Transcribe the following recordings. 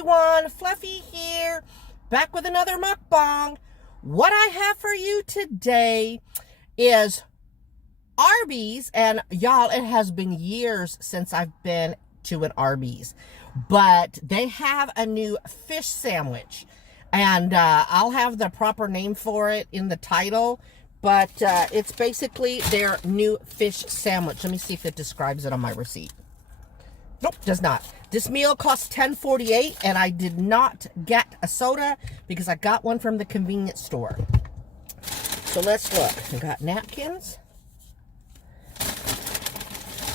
everyone, Fluffy here, back with another mukbang. What I have for you today is Arby's, and y'all, it has been years since I've been to an Arby's, but they have a new fish sandwich, and I'll have the proper name for it in the title, but it's basically their new fish sandwich. Let me see if it describes it on my receipt. Nope, does not. This meal costs $10.48, and I did not get a soda because I got one from the convenience store. So let's look. We got napkins.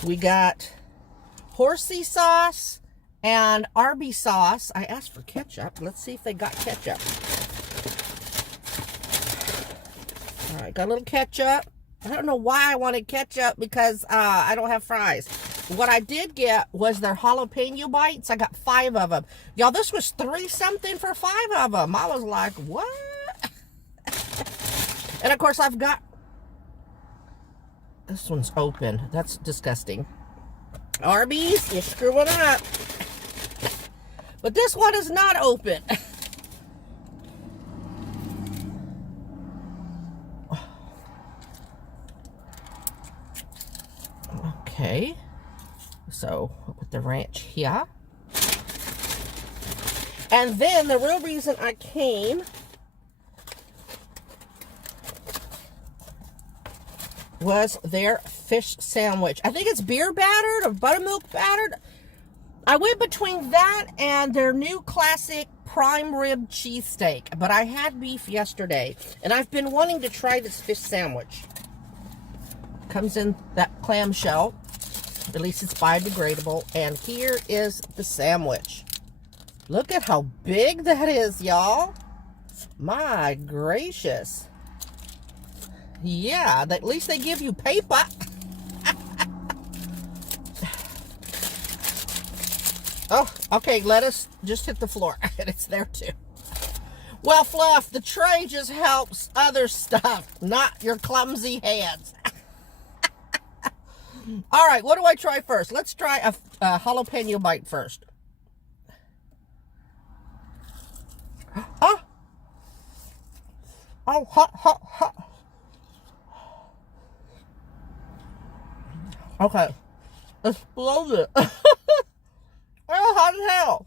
We got horsey sauce and Arby sauce. I asked for ketchup. Let's see if they got ketchup. All right, got a little ketchup. I don't know why I wanted ketchup because I don't have fries. What I did get was their jalapeno bites. I got 5 of them. Y'all, this was $3 something for 5 of them. I was like, what? And of course, I've got... This one's open. That's disgusting. Arby's, you're screwing up. But this one is not open. Okay. So, I'll put the ranch here. And then the real reason I came was their fish sandwich. I think it's beer battered or buttermilk battered. I went between that and their new classic prime rib cheesesteak, but I had beef yesterday, and I've been wanting to try this fish sandwich. Comes in that clamshell. At least it's biodegradable. And here is the sandwich. Look at how big that is, y'all. My gracious. Yeah, at least they give you paper. Oh, okay, lettuce just hit the floor. And it's there too. Well, Fluff, the tray just helps other stuff, not your clumsy hands. All right, what do I try first? Let's try a jalapeno bite first. Oh, hot, hot, hot. Okay, exploded. Oh, hot as hell.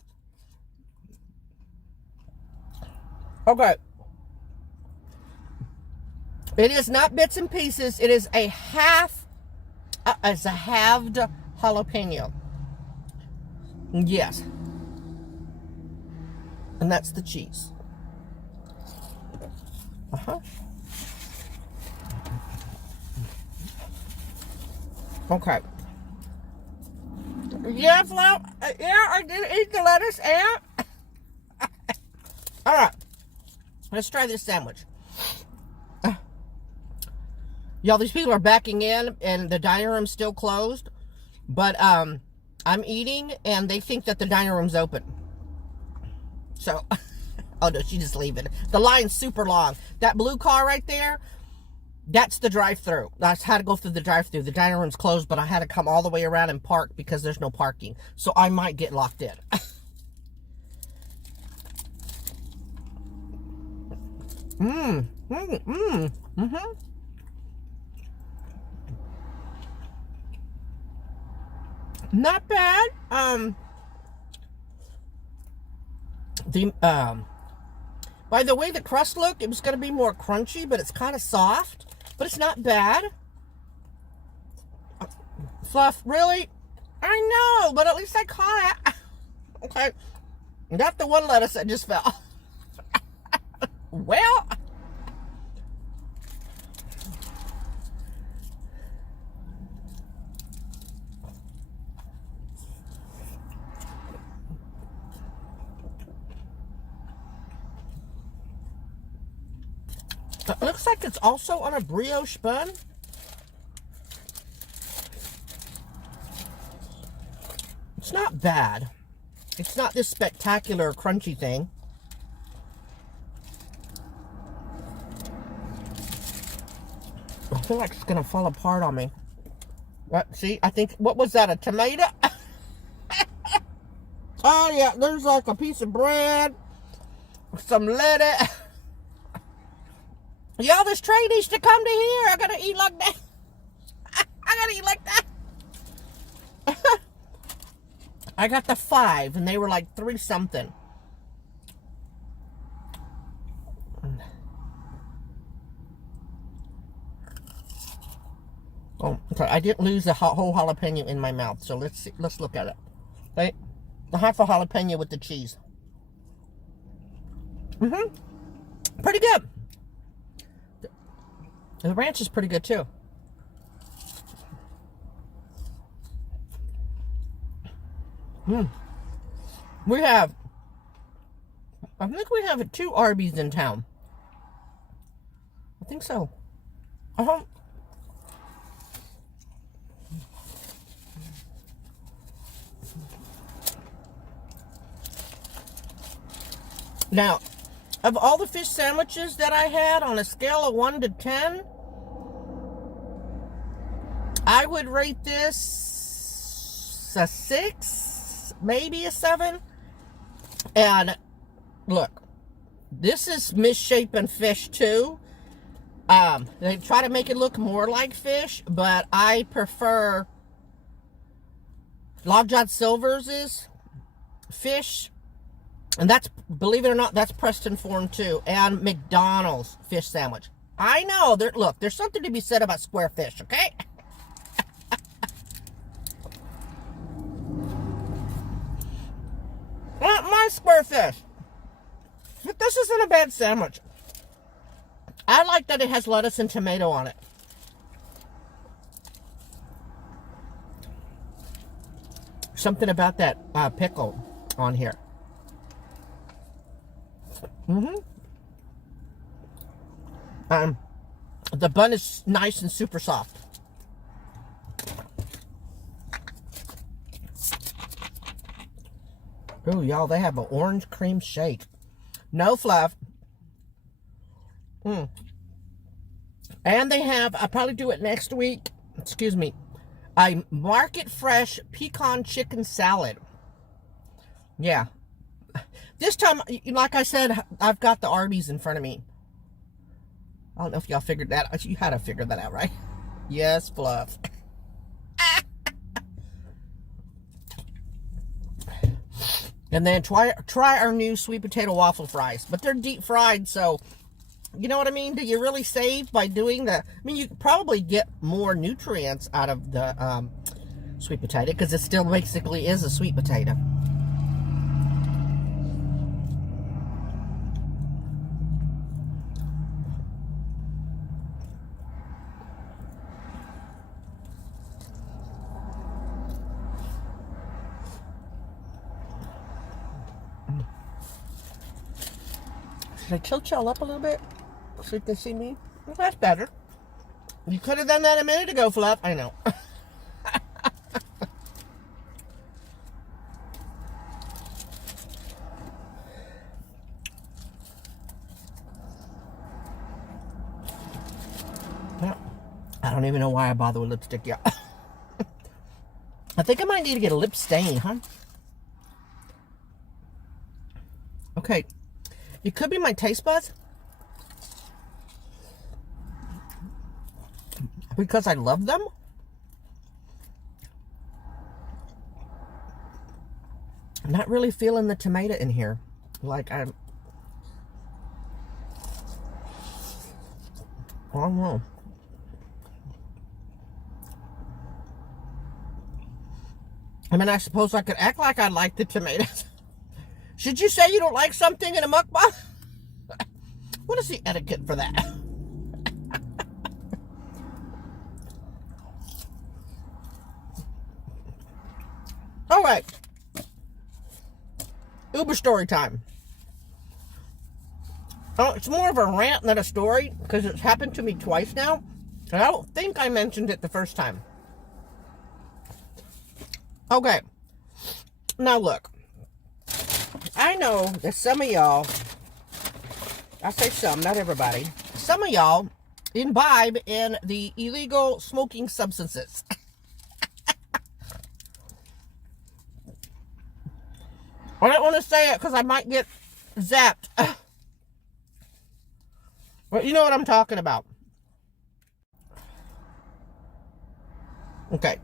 Okay. It is not bits and pieces. It is a half. It's a halved jalapeno. Yes. And that's the cheese. Uh-huh. Okay. Yeah, Flo. Yeah, I did eat the lettuce and... All right. Let's try this sandwich. Y'all, these people are backing in, and the dining room's still closed. But I'm eating, and they think that the dining room's open. So, oh no, she's just leaving. The line's super long. That blue car right there, that's the drive-thru. I had to go through the drive-thru. The dining room's closed, but I had to come all the way around and park because there's no parking. So I might get locked in. Not bad. By the way the crust looked, it was going to be more crunchy, but it's kind of soft. But it's not bad. Fluff, really? I know, but at least I caught it. Okay. Not the one lettuce that just fell. Well. It looks like it's also on a brioche bun. It's not bad. It's not this spectacular crunchy thing. I feel like it's going to fall apart on me. What? See, I think, what was that, a tomato? Oh, yeah, there's like a piece of bread, some lettuce. Y'all, this tray needs to come to here. I gotta eat like that. I gotta eat like that. I got the 5, and they were like 3 something. Oh, sorry, I didn't lose the whole jalapeno in my mouth, so let's see. Let's look at it. Right, the half a jalapeno with the cheese. Pretty good. The ranch is pretty good too. We have, I think we have 2 Arbys in town. I think so. Now, of all the fish sandwiches that I had, on a scale of 1 to 10, I would rate this a 6, maybe a 7. And look, this is misshapen fish too. They try to make it look more like fish, but I prefer Long John Silver's fish. And that's, believe it or not, that's Preston Form too. And McDonald's fish sandwich. I know, look, there's something to be said about square fish, okay? Not my square fish. But this isn't a bad sandwich. I like that it has lettuce and tomato on it. Something about that pickle on here. The bun is nice and super soft. Oh, y'all, they have an orange cream shake. No fluff. And they have, I'll probably do it next week, excuse me, a market fresh pecan chicken salad. Yeah. This time, like I said, I've got the Arbys in front of me. I don't know if y'all figured that out. You had to figure that out, right? Yes, Fluff. And then try our new sweet potato waffle fries. But they're deep fried, so, you know what I mean? Do you really save by doing the... I mean, you probably get more nutrients out of the sweet potato, because it still basically is a sweet potato. Should I tilt y'all up a little bit so you can see me? Well, that's better. You could have done that a minute ago, Fluff. I know. I don't even know why I bother with lipstick yet. I think I might need to get a lip stain, huh? Okay. It could be my taste buds. Because I love them. I'm not really feeling the tomato in here. Like I don't know. I mean, I suppose I could act like I like the tomatoes. Should you say you don't like something in a mukbang? What is the etiquette for that? All right. Uber story time. Oh, it's more of a rant than a story because it's happened to me twice now. And I don't think I mentioned it the first time. Okay. Now look. I know that some of y'all, I say some, not everybody, some of y'all imbibe in the illegal smoking substances. I don't want to say it because I might get zapped. But you know what I'm talking about. Okay.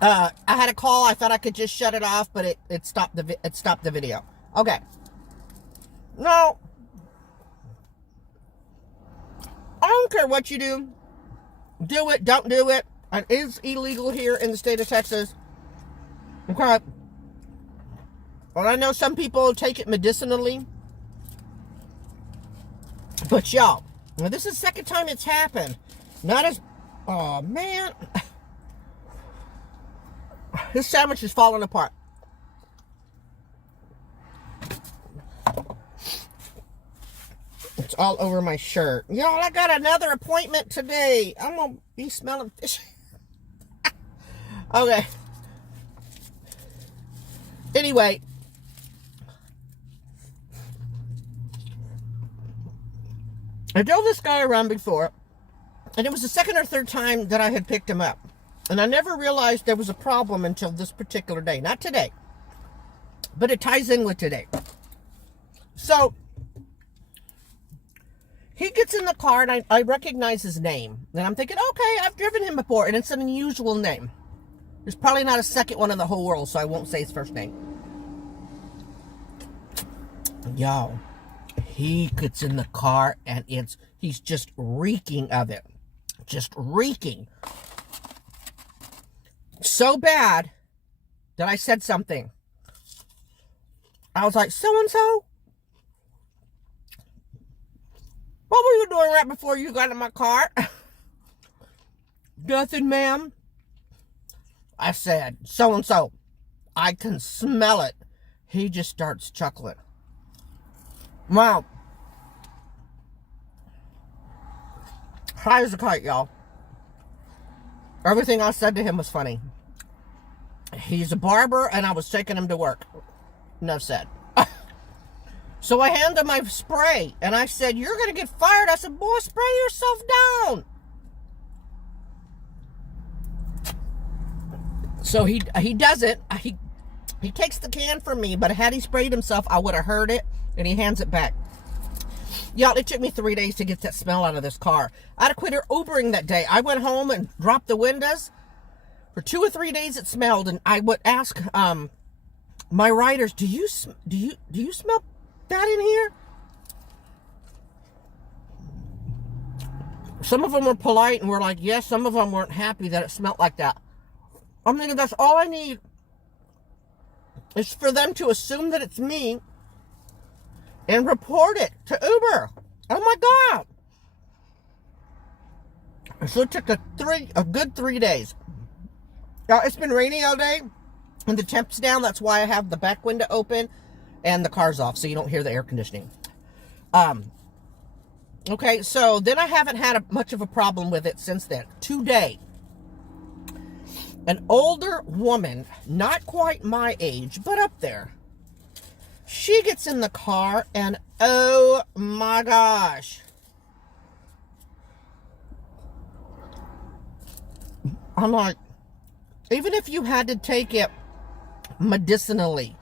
I had a call. I thought I could just shut it off, but it stopped the video. Okay. No. I don't care what you do. Do it, don't do it. It is illegal here in the state of Texas. Okay. Well, I know some people take it medicinally. But y'all, this is the second time it's happened. Not as... Oh, man. This sandwich is falling apart. It's all over my shirt. Y'all, I got another appointment today. I'm going to be smelling fish. Okay. Anyway. I drove this guy around before, and it was the second or third time that I had picked him up. And I never realized there was a problem until this particular day. Not today, but it ties in with today. So, he gets in the car, and I recognize his name. And I'm thinking, okay, I've driven him before, and it's an unusual name. There's probably not a second one in the whole world, so I won't say his first name. Y'all, he gets in the car, and he's just reeking of it. Just reeking. So bad that I said something. I was like, so-and-so? What were you doing right before you got in my car? Nothing, ma'am. I said, so-and-so. I can smell it. He just starts chuckling. Wow. High as a kite, y'all. Everything I said to him was funny. He's a barber, and I was taking him to work. Enough said. So I handed him my spray, and I said, you're going to get fired. I said, boy, spray yourself down. So he does it. He takes the can from me, but had he sprayed himself, I would have heard it, and he hands it back. Y'all, it took me 3 days to get that smell out of this car. I'd have quit Ubering that day. I went home and dropped the windows. For 2 or 3 days it smelled, and I would ask my riders, do you smell that in here? Some of them were polite and were like, yes. Some of them weren't happy that it smelled like that. I'm thinking that's all I need is for them to assume that it's me and report it to Uber. Oh my God. So it took a good 3 days. It's been rainy all day and the temp's down. That's why I have the back window open and the car's off so you don't hear the air conditioning. Okay, so then I haven't had much of a problem with it since then. Today, an older woman, not quite my age, but up there, she gets in the car and oh my gosh. I'm like, even if you had to take it medicinally,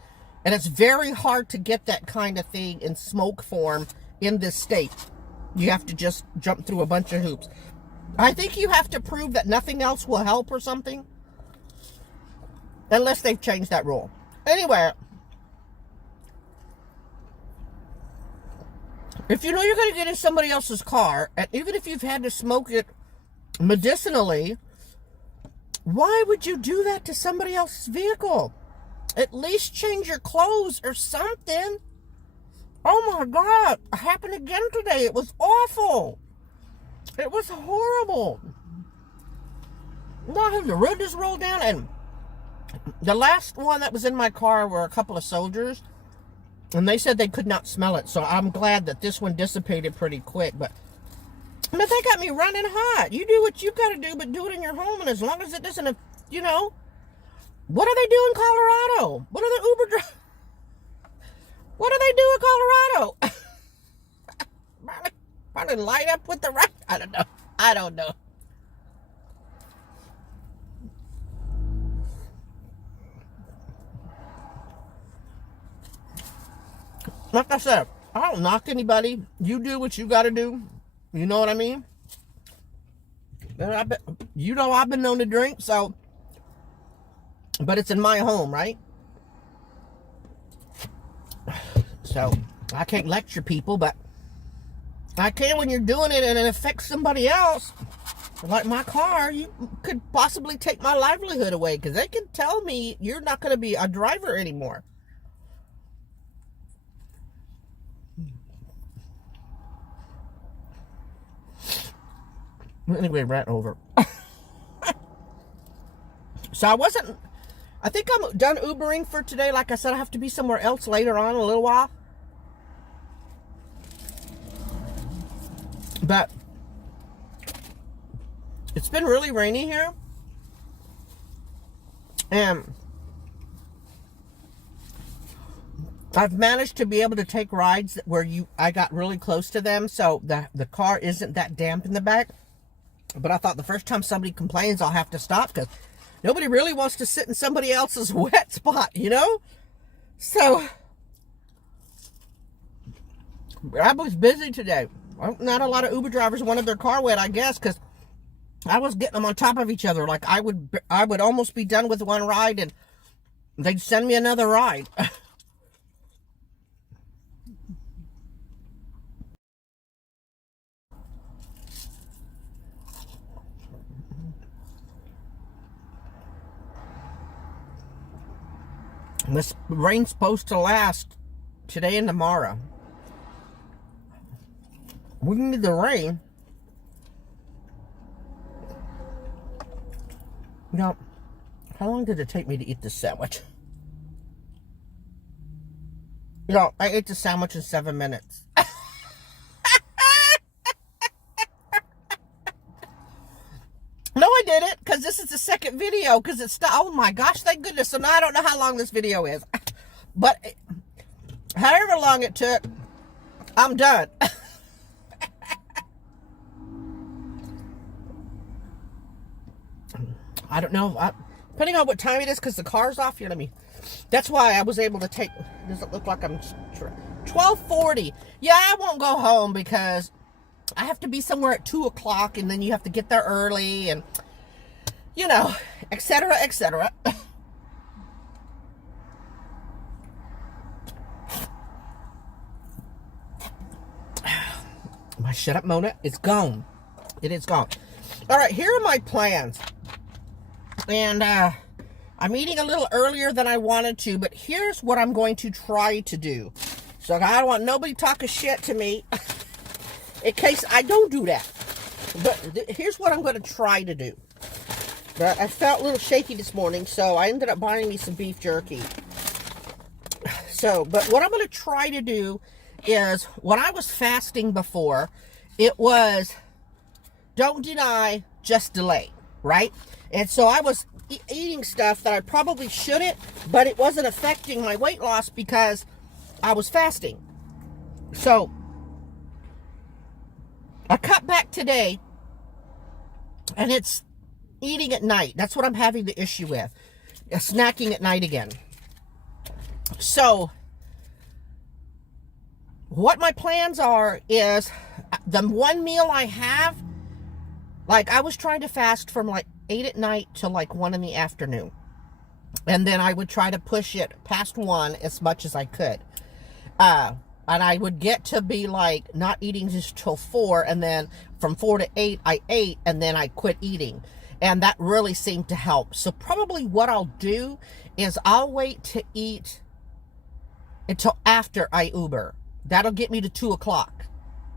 and it's very hard to get that kind of thing in smoke form in this state. You have to just jump through a bunch of hoops. I think you have to prove that nothing else will help or something. Unless they've changed that rule. Anyway, if you know you're going to get in somebody else's car, and even if you've had to smoke it medicinally, why would you do that to somebody else's vehicle? At least change your clothes or something. Oh my God, it happened again today. It was awful. It was horrible. I had the windows rolled down, and the last one that was in my car were a couple of soldiers, and they said they could not smell it, so I'm glad that this one dissipated pretty quick, but they got me running hot. You do what you got to do, but do it in your home, and as long as it doesn't, you know, what do they do in Colorado? What are the Uber drivers? What do they do in Colorado? Probably light up with the right. I don't know. like I said, I don't knock anybody. You do what you got to do. You know what I mean? You know I've been known to drink, so. But it's in my home, right? So, I can't lecture people, but I can when you're doing it and it affects somebody else. Like my car, you could possibly take my livelihood away because they can tell me you're not going to be a driver anymore. Anyway, rant over. So I think I'm done Ubering for today. Like I said, I have to be somewhere else later on in a little while. But it's been really rainy here. And I've managed to be able to take rides where I got really close to them. So the car isn't that damp in the back. But I thought the first time somebody complains, I'll have to stop because nobody really wants to sit in somebody else's wet spot, you know? So, I was busy today. Not a lot of Uber drivers wanted their car wet, I guess, because I was getting them on top of each other. Like, I would almost be done with one ride, and they'd send me another ride. This rain's supposed to last today and tomorrow. We need the rain. You know, how long did it take me to eat this sandwich? You know, I ate the sandwich in 7 minutes. No, I didn't, because this is the second video, because it's, oh my gosh, thank goodness. So now I don't know how long this video is. But however long it took, I'm done. I don't know. Depending on what time it is, because the car's off here. That's why I was able to take, does it look like I'm 12:40? Yeah, I won't go home because I have to be somewhere at 2 o'clock, and then you have to get there early, and, you know, etc., etc. My shut up Mona is gone. It is gone. All right, here are my plans. And I'm eating a little earlier than I wanted to, but here's what I'm going to try to do. So I don't want nobody talking shit to me in case I don't do that. But here's what I'm going to try to do. But I felt a little shaky this morning, so I ended up buying me some beef jerky. So, but what I'm going to try to do is, when I was fasting before, it was don't deny, just delay, right? And so I was eating stuff that I probably shouldn't, but it wasn't affecting my weight loss because I was fasting. So I cut back today, and it's eating at night. That's what I'm having the issue with. Snacking at night again. So what my plans are is the one meal I have, like I was trying to fast from like 8 at night to like 1 in the afternoon. And then I would try to push it past 1 as much as I could. And I would get to be like not eating just till 4, and then from 4 to 8 I ate, and then I quit eating. And that really seemed to help. So probably what I'll do is I'll wait to eat until after I Uber. That'll get me to 2 o'clock,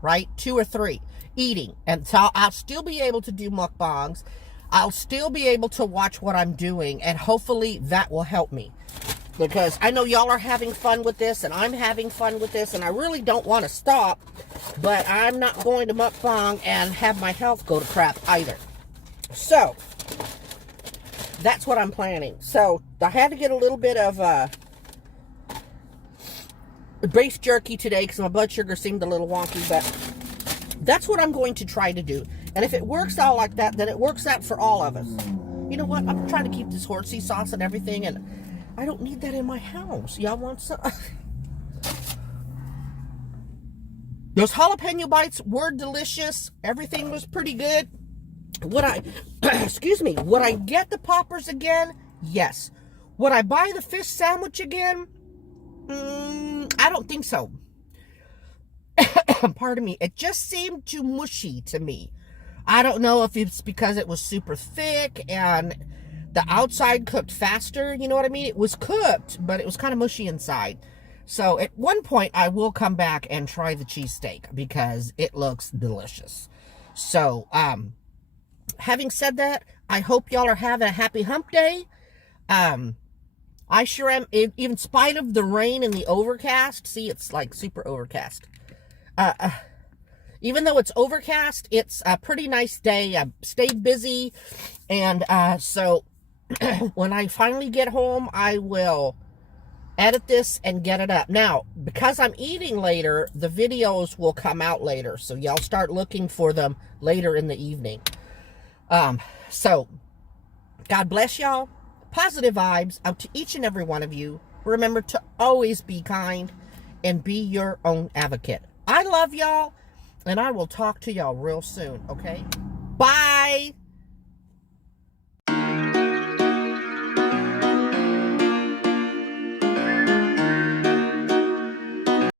right? 2 or 3 eating. And so I'll still be able to do mukbangs. I'll still be able to watch what I'm doing, and hopefully that will help me. Because I know y'all are having fun with this, and I'm having fun with this, and I really don't want to stop, but I'm not going to mukbang and have my health go to crap either. So, that's what I'm planning. So, I had to get a little bit of beef jerky today because my blood sugar seemed a little wonky, but that's what I'm going to try to do. And if it works out like that, then it works out for all of us. You know what? I'm trying to keep this horsey sauce and everything, and I don't need that in my house. Y'all want some? Those jalapeno bites were delicious. Everything was pretty good. Would I, excuse me, would I get the poppers again? Yes. Would I buy the fish sandwich again? I don't think so. Pardon me. It just seemed too mushy to me. I don't know if it's because it was super thick and the outside cooked faster. You know what I mean? It was cooked, but it was kind of mushy inside. So at one point, I will come back and try the cheesesteak because it looks delicious. So, having said that, I hope y'all are having a happy hump day. I sure am, in spite of the rain and the overcast. See, it's like super overcast. Even though it's overcast, it's a pretty nice day. I stayed busy. And so when I finally get home, I will edit this and get it up. Now, because I'm eating later, the videos will come out later. So y'all start looking for them later in the evening. So, God bless y'all. Positive vibes out to each and every one of you. Remember to always be kind and be your own advocate. I love y'all, and I will talk to y'all real soon, okay? Bye!